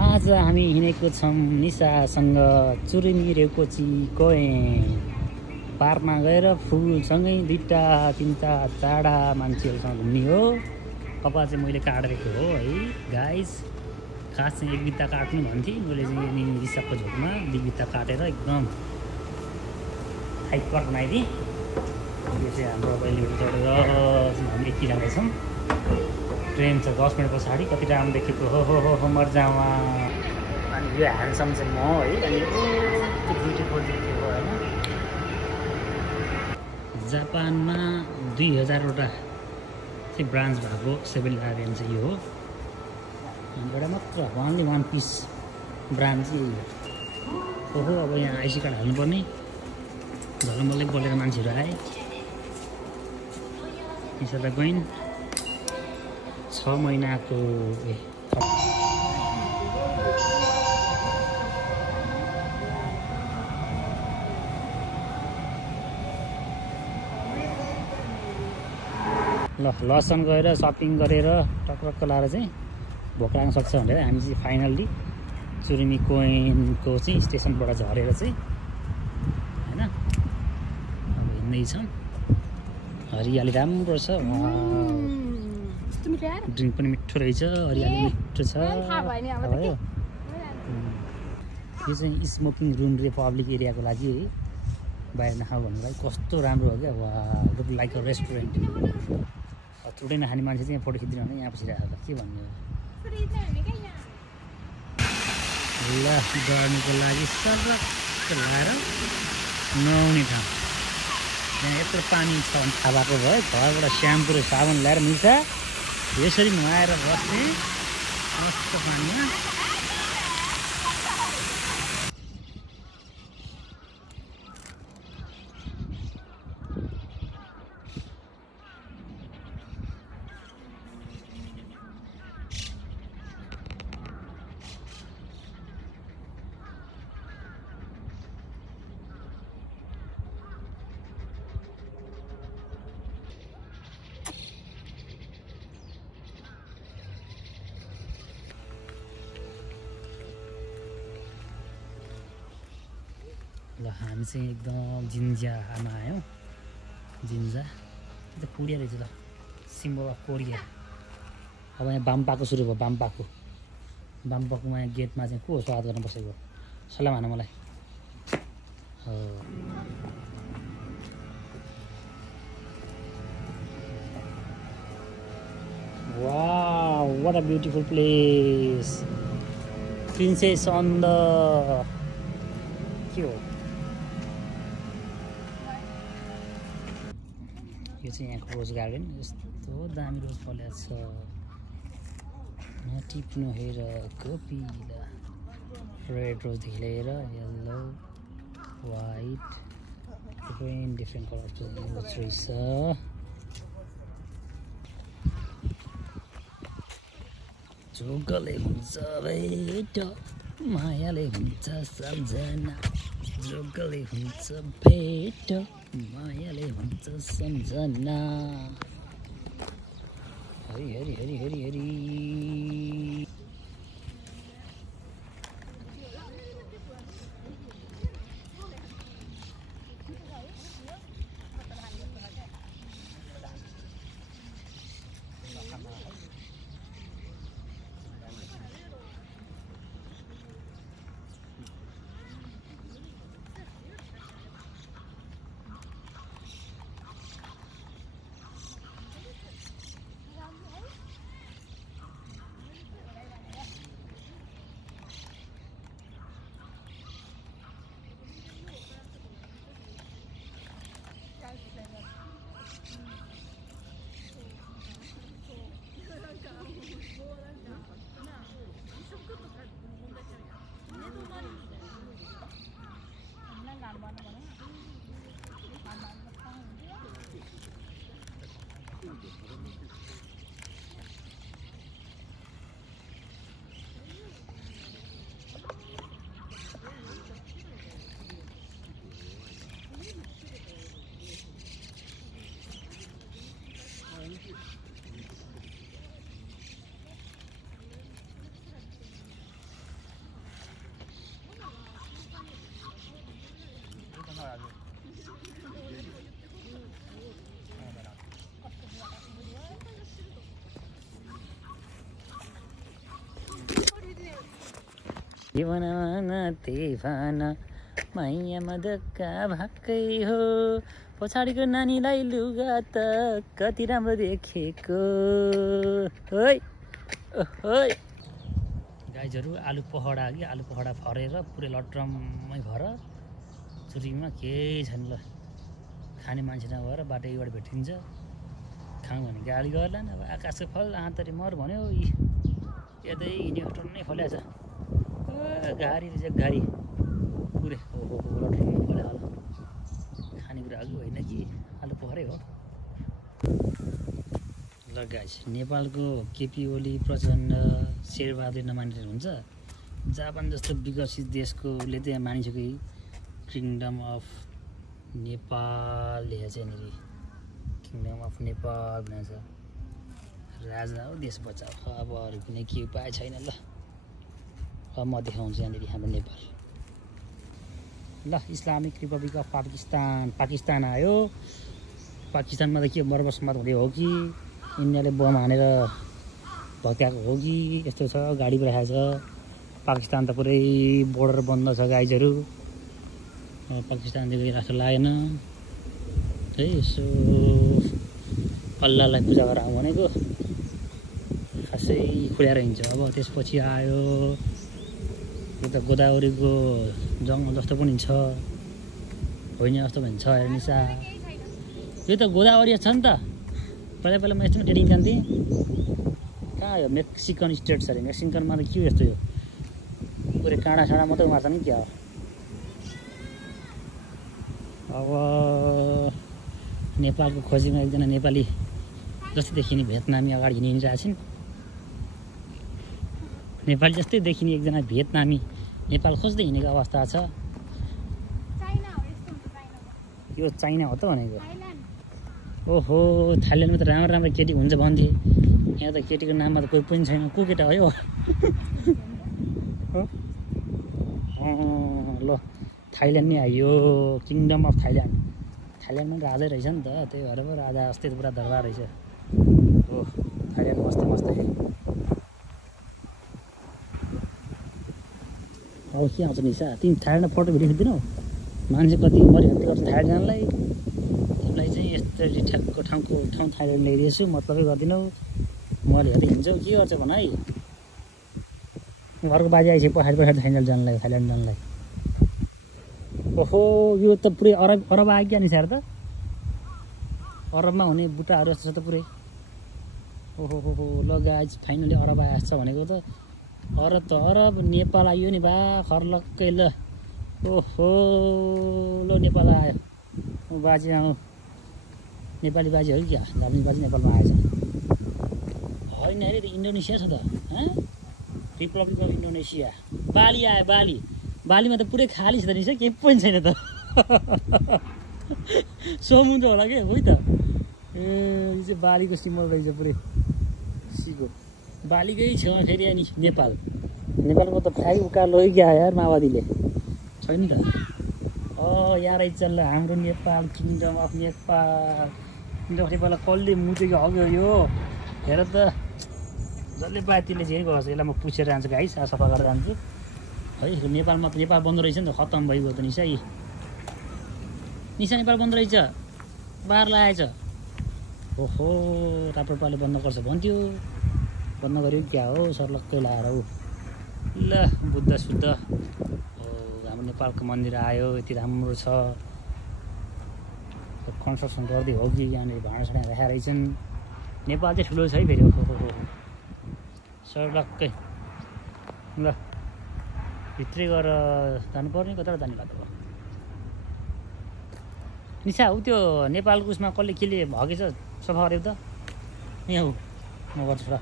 आज हामी हिँडेको छौँ निशासँग चुरुमी रेकोची कोइन पार्कमा गएर फुलसँगै 2टा 3टा 4टा मान्छेहरूसँग घुम्ने हो। कपाल चाहिँ मैले काटेको हो है गाइस। खास चाहिँ 1 बित्ता काट्नु भन्थे, मैले चाहिँ नि रिसापको झोकमा 2 बित्ता काटेर एकदम हाइपर बनाइदिएँ। यो चाहिँ हाम्रो अहिले चढेर हामी यति जाँदैछौँ। ट्रेन छ 10 मिनट पछाडि। कति राम्रो देखेको हो मर्जामा। अनि यो ह्यान्डसम चाहिँ म है। अनि ब्युटिफुल देखेको होइन। जापानमा 2000वटा चाहिँ ब्रान्च भएको 7-Eleven चाहिँ यो हो। एउटा मात्र ओन्ली 1 पिस ब्रान्च चाहिँ यही हो। ओहो अब यहाँ आइसी कार्ड हाल्नुपर्ने। झलमल्लै बोलेर मान्छेहरू आए। यसर्थ गइन् 6 महिनाको लसन गएर सपिङ गरेर टक्रक्क लाएर चाहिँ भोक लाग्न सक्छ भनेर हामी चाहिँ फाइनल्ली चुरुमी कोइनको चाहिँ स्टेसनबाट झरेर चाहिँ होइन अब हिँड्दैछौँ। हरियाली राम्रो छ। ड्रिङ्क पनि मिठो रहेछ। हरियाली मिठो छ। यो चाहिँ स्मोकिङ रुम रे पब्लिक एरियाको लागि है। बाहिर नखाऊ भन्नुलाई कस्तो राम्रो हो क्या। वा लुक लाइक अ रेस्टुरेन्ट। थोरै नखाने मान्छे चाहिँ यहाँ फोटो खिच्दिनु भने यहाँ पछि राखेर के भन्ने हो। ल गर्नुको लागि सर्रक्क लाएर नुहाउने ठाउँ। यहाँ यत्रो पानी छ भने थाहा भएको भयो। घरबाट स्याम्पू र साबुन ल्याएर मिल्छ यसरी नुहाएर बस्ने मस्त पानीमा। ल हामी चाहिँ एकदम जिन्जियामा आयौँ। जिन्जा त्यो पुडिया रहेछ त सिम्बल अफ कोरिया। अब यहाँ बाम्पाको सुरु भयो। बाम्पाकोमा यहाँ गेटमा चाहिँ को स्वागत गर्न बसेको सल्लाह भन मलाई। हो wow what a beautiful place. Princess on the के हो यो चाहिँ यहाँको रोज गार्डन। यस्तो दामी रोज फलेको छ। टिप्नु हेर कपिला रेड रोजदेखि लिएर येल्लो वाइट डिफ्रेन्ट कलरको रोज रहेछ। जोगले हुन्छ भेट मायाले हुन्छ सम्झना। जोगले हुन्छ भेट मायाले हुन्छ सम्झना। हरि हरि हरि हरि हरि। जीवनमा तेफान मायामा धक्का भएकै हो पछाडिको नानीलाई लुगा त कति राम्रो देखेको गाइजहरू आलु पखडा कि आलु पखडा फरेर पुरै लट्रम्मै भएर चुरीमा केही छैन ल खाने मान्छे नभएर बाटैबाट भेटिन्छ खाउँ भने गाडी गर्ला अब आकाशको फल आँतरी मर भन्यो यतै हिँड्यो टन्नै फल्याछ गाडी रहेछ गाडी पुरै हो लट्रम्मै फल्या होला खानेकुरा अघि होइन कि आलु पखरै हो ल गाइस नेपालको केपी ओली प्रचण्ड शेरबहादुर नमानेर हुन्छ जापान जस्तो विकसित देशको उसले त यहाँ मानिसको किङडम अफ नेपाल लेखेको छ यहाँनिर किङडम अफ नेपाल भनेको छ राजा हो देश बचाऊ अब अरू कुनै के उपाय छैन ल अब म देखाउँछु यहाँनिर हाम्रो नेपाल ल इस्लामिक रिपब्लिक अफ पाकिस्तान आयो पाकिस्तानमा त के मर्मसम्मत हुँदै हो कि इन्डियाले बम हानेर भत्काएको हो कि यस्तो छ गाडी पो राखेको छ पाकिस्तान त पुरै बोर्डर बन्द छ गाइजहरू पाकिस्तानदेखि राख्न लागेन है यसो अल्लाहलाई पूजा गरेर आउँ भनेको खासै खुल्याएर हिँड्छ अब त्यसपछि आयो यो त गोदावरीको जङ्गल जस्तो पनि छ होइन जस्तो पनि छ हेर्नुसा यो त गोदावरी छ नि त पहिला पहिला म यस्तोमा ट्रेनिङ जान्थेँ कहाँ यो मेक्सिकन स्टेट छ अरे मेक्सिकनमा त के हो यस्तो यो पुरै काँडा साँडा मात्रै मार्छ नि क्या अब नेपालको खोजीमा एकजना नेपाली जस्तै देखिने भियतनामी अगाडि हिँडिरहेको छिन् नेपाली जस्तै देखिने एकजना भियतनामी नेपाल खोज्दै हिँडेको अवस्था छ यो चाइना हो त भनेको ओहो थाइल्यान्डमा त राम्रो राम्रो केटी हुन्छ भन्थे यहाँ त केटीको नाममा त कोही पनि छैन को केटा हो यो ल थाइल्यान्ड नै आयो किङडम अफ थाइल्यान्डमा पनि राजै रहेछ नि त त्यही भएर पो राजा अस्ति त पुरा दरबार रहेछ हो थाइल्यान्ड मस्त मस्त अब के आउँछ निसा तिमी थाइल्यान्डमा फोटो भिडियो खिच्दैनौ मान्छे कति मरिहत्ते गर्छ थाइल्यान्ड जानलाई तिमीलाई चाहिँ यस्तो ठ्याक्को ठाउँ थाइल्यान्ड ल्याइदिएछु मतलबै गर्दिनौ मैले हेर्दै हिँड्छौ के गर्छ भन है घरको बाजे आइसक्यो पछाडि थाइल्यान्ड जानलाई ओहो यो त पुरै अरब आयो क्या निसार त अरबमा हुने बुट्टाहरू जस्तो छ त पुरै ओहो हो ल गाइज फाइनली अरब आएछ भनेको त अरब नेपाल आयो नि बा खर्लक्कै ल ओहो ल नेपाल आयो बाजे आउँ नेपाली बाजे हो कि क्या जापानिज बाजे नेपालमा आएछ होइन अरे इन्डोनेसिया छ त रिपब्लिक अफ इन्डोनेसिया बाली आयो बालीमा त पुरै खाली छ त नि केही पनि छैन त समुद्र होला के हो त ए यो चाहिँ बालीको सिम्बल रहेछ पुरै सीको बालीकै छेउमा फेरि अनि नेपालको त फ्ल्याग उकालो क्या यार माओवादीले छैन त यहाँ रहेछ ल हाम्रो नेपाल किङडम अफ नेपाल नेपाल कसले मुतेको हग्यो यो हेर त जसले पाए त्यसले चाहिँ गर्छ यसलाई म पुछेर जान्छु गाइस सफा गरेर जान्छु है नेपालमा त नेपाल बन्द रहेछ नि त खत्तम भइगयो त निसा नेपाल बन्द रहेछ बाहिर लगाएछ ओहो राप्रपाले बन्द गर्छ भन्थ्यो बन्द गर्यो क्या हो सर्लक्कै लगाएर ऊ ल बुद्ध शुद्ध हाम्रो नेपालको मन्दिर आयो यति राम्रो छ कन्स्ट्रक्सन गर्दै हो कि यहाँनिर भाँडासाँडा राखेका रहेछन् नेपाल चाहिँ ठुलो छ है फेरि ओहो सर्लक्कै ल भित्रै गएर जानुपर्ने कता जाने बाटो हो निसा ऊ त्यो नेपालको उसमा कसले केले हगेछ सफा गऱ्यो त यहाँ हो म गर्छु र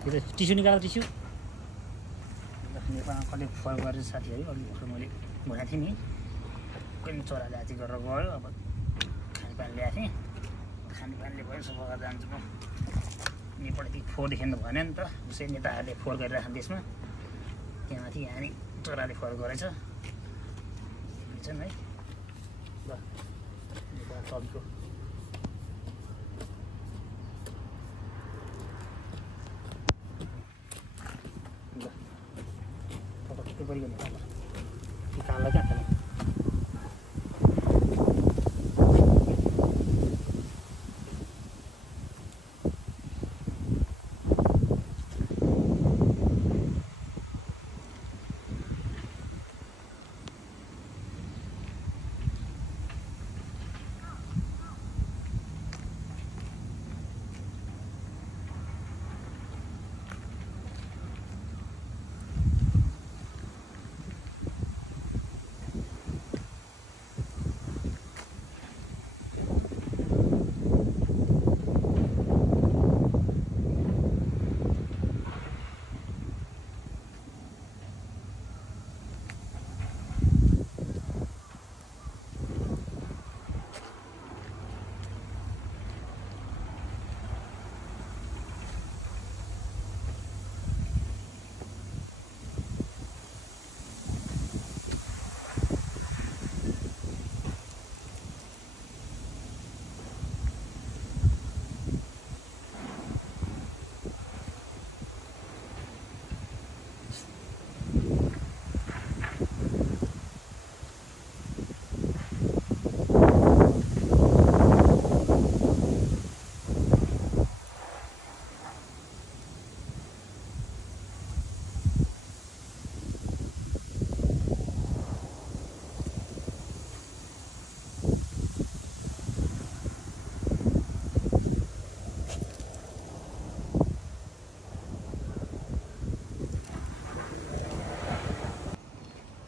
त्यो त टिस्यु निकालेर टिस्यु नेपालमा कसले फल गरेर साथीहरू अघि भर्खर मैले भनेको थिएँ नि कोही चरा जाति गरेर गयो अब खानेपानी ल्याएको थिएँ खानेपानीले भयो सफा गरेर जान्छु म नेपालदेखि फोहोर देखेन त भएन नि त उसै नेताहरूले फोहोर गरिरहेको देशमा त्यहाँ माथि यहाँ नि चराले फोहोर गरेछ है ल नेपाल टपको ल परिगयो नि काला क्या खाला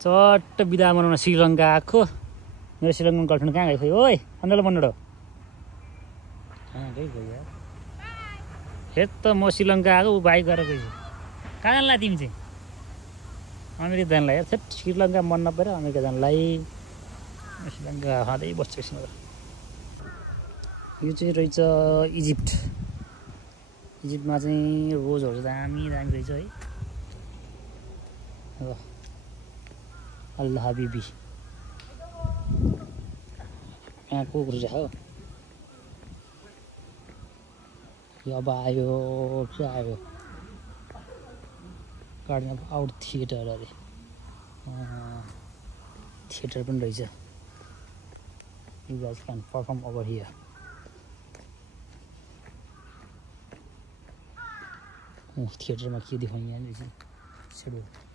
चट्ट बिदा बनाउन श्रीलङ्का आएको मेरो श्रीलङ्कन गर्लफ्रेन्ड कहाँ गयो ओइ अन्डल बन्नडो कहाँ गयो यार हेत त म श्रीलङ्का आएको ऊ बाइक गरेर गयो कहाँ जानला तिमी चाहिँ अमेरिका जानला यार छेट श्रीलङ्का मन नपरेर अमेरिका जानलाई श्रीलङ्का खाँदै बस्छु एकछिन यो चाहिँ रहेछ इजिप्ट इजिप्टमा चाहिँ रोजहरू दामी दामी रहेछ है अब अल्लाह हबिबी यहाँ कुकुर छ यो अब आयो के आयो गार्डन अफ आउट थिएटर अरे थिएटर पनि रहेछ you guys can perform over here थिएटरमा के देखाउने यहाँ रहेछ